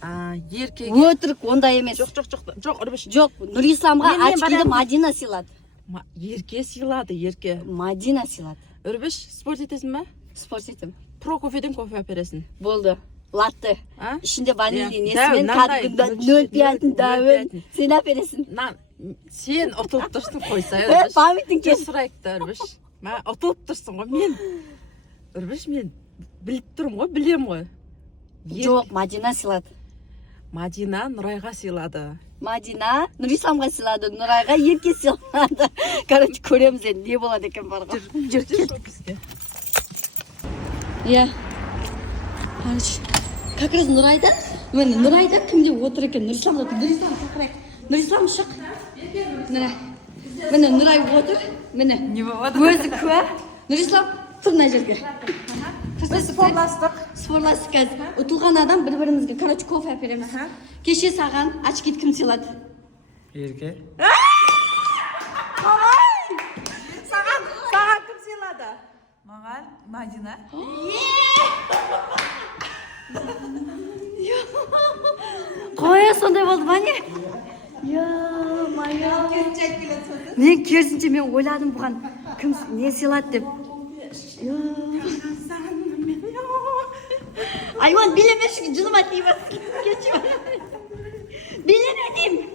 Еркек. Өтірік ондай емес. Жоқ, Үрбіш. Жоқ, Нұрисламға очкиді Мадина сыйлады. Ерке сыйлады, ерке. Мадина сыйлады. Үрбіш, спорт етесің бе? Спорт етем. Про кофеден кофе әпересің. Болды. Латте. Ішінде ванилий несімен Дәу, 0,5 дәуін. Сен әпересің. Сен ұтылып тұрсың қойса, Памятің кел. Сұрайықты, Үрбіш. Ұтылып тұрсың ғой, мен. Үрбіш, мен біліп тұрмын ғой, білем ғой. Жоқ, Мадина сыйлады. Мадина Нұрайға сыйлады. Мадина Нұрисламға сыйлады, Нұрайға ерке сыйлады. Короче, көреміз енді не болады екен бар ғой. Жүр бізге. Иә. Короче, как раз Нұрайда, Нұрайда кімде отыр екен? Нұрисламда отыр. Нұрислам шақырайық. Нұрислам шық. Міне Нұрай отыр. Міне. Не болады? Өзі куә. Нұрислам тұр мына жерге. Біз спорластық. Спорластық қазір. Ұтылған адам бір-бірімізге, короче, кофе әпереміз. Кеше саған очкит кім сыйлады? Ерке. Саған кім сыйлады? Маған Мадина. Қоя сондай болды ма не? Мен керісінше мен ойладым бұған кім не сыйлады деп. Айван билемеші жылыма тиіп. Билеме деймін.